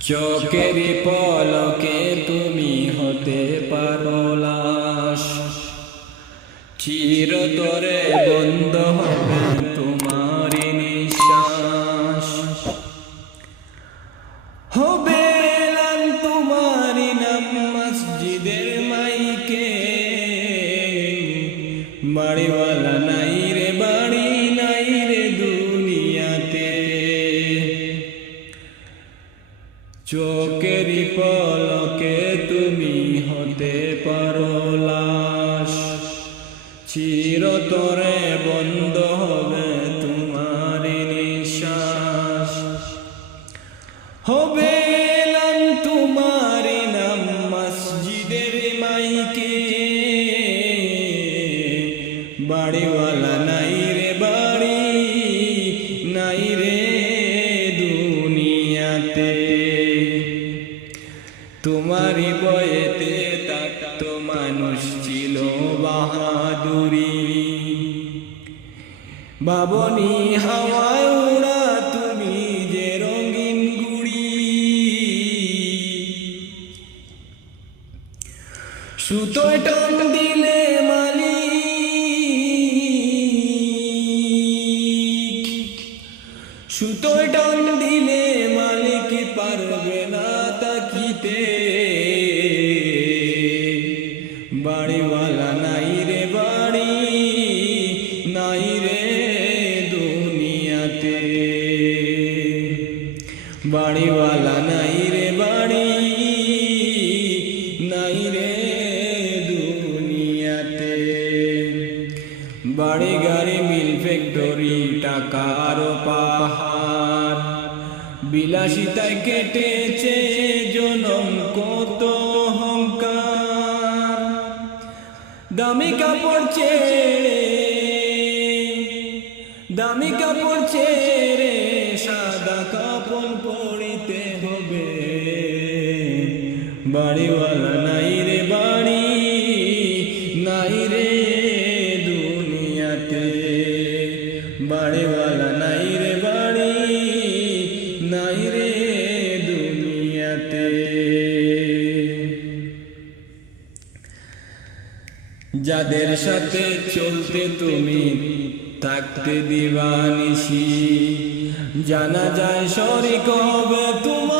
চোখের পলকে তুমি হতে পারো লাশ। চিরতরে বন্ধ হবে তোমার নিঃশ্বাস। হবে তোমার নাম মসজিদের মাইকে। বাড়িওয়ালা নাই চোখের পলকে তুমি হতে পারো লাশ। চিরতরে বন্ধ হবে তোমার নিঃশ্বাস। হবে এলান তোমার নাম মসজিদের মাইকে। বাড়িওয়ালা নাই রে বাড়ি, নাই রে দুনিয়াতে। তোমারই বয়েতে তাকত মানুষ ছিল বাহাদুরি। বাবনি হাওয়ায় উড়া তুমি যে রঙিন গুড়ি। সুতোয় টান দিলে মালি সুতোয় টান দিলে বাড়িওয়ালা নাই রে বাড়ি, নাই রে দুনিয়াতে। বাড়ি গাড়ি, মিল ফ্যাক্টরি, টাকার পাহাড়। বিলাসিতায় কেটেছে জনম, কত অহংকার। দামি কাপড় ছেড়ে, দামি কাপড় ছেড়ে বাড়িওয়ালা নাই রে বাড়ি, নাই রে দুনিয়াতে। বাড়িওয়ালা নাই রে বাড়ি, নাই রে দুনিয়াতে। যাদের সাথে চলতে তুমি থাকতে দিবানিসি জানা যায় শরিক হবে তোমার